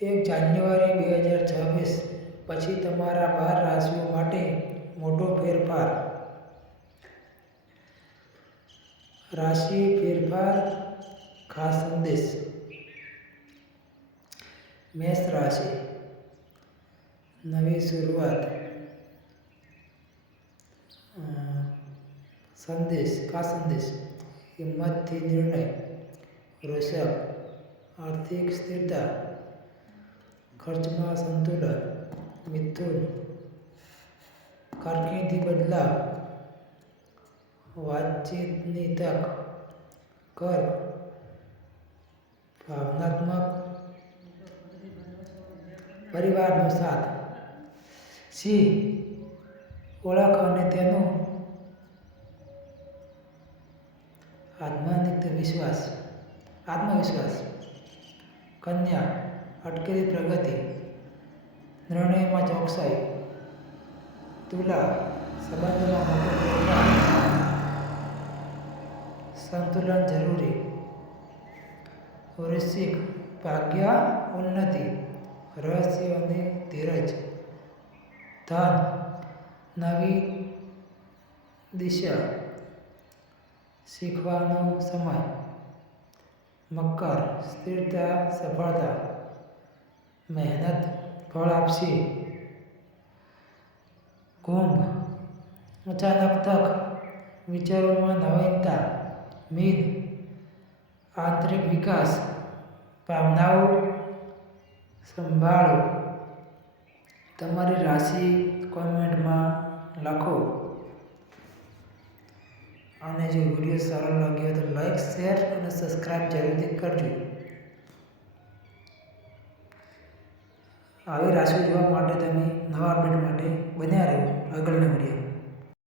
એક જાન્યુઆરી બે હજાર છવ્વીસ પછી તમારા બાર રાશિઓ માટે મોટો ફેરફાર રાશિ ફેરફાર ખાસ સંદેશ મેષ રાશિ નવી શરૂઆત અ, સંદેશ ખાસ સંદેશ હિંમતથી નિર્ણય વૃષભ આર્થિક સ્થિરતા ખર્ચમાં સંતુલન મિથુન કારકિર્દી બદલાવ વાતચીતની તક કર ભાવનાત્મક પરિવારનો સાથ સિંહ ઓળખ અને તેનો આત્માનિત વિશ્વાસ આત્મવિશ્વાસ કન્યા અટકેલી પ્રગતિ નિર્ણયમાં ચોકસાઈ તુલા સંબંધમાં મોટો ફેરફાર સંતુલન જરૂરી વૃશ્ચિક ભાગ્ય ઉન્નતિ રહસ્ય અને ધીરજ ધન નવી દિશા શીખવાનો સમય મકર સ્થિરતા સફળતા મહેનત, ફળ આપશે. કુંભ, અચાનક તક, વિચારોમાં નવીનતા, મીન, આંતરિક વિકાસ, ભાવનાઓ, સંભાળો. તમારી રાશિ કોમેન્ટમાં લખો. અને જો વીડિયો સારો લાગ્યો તો લાઈક શેર અને સબસ્ક્રાઈબ જરૂરથી કરજો. આવી રાશિ જોવા માટે તમે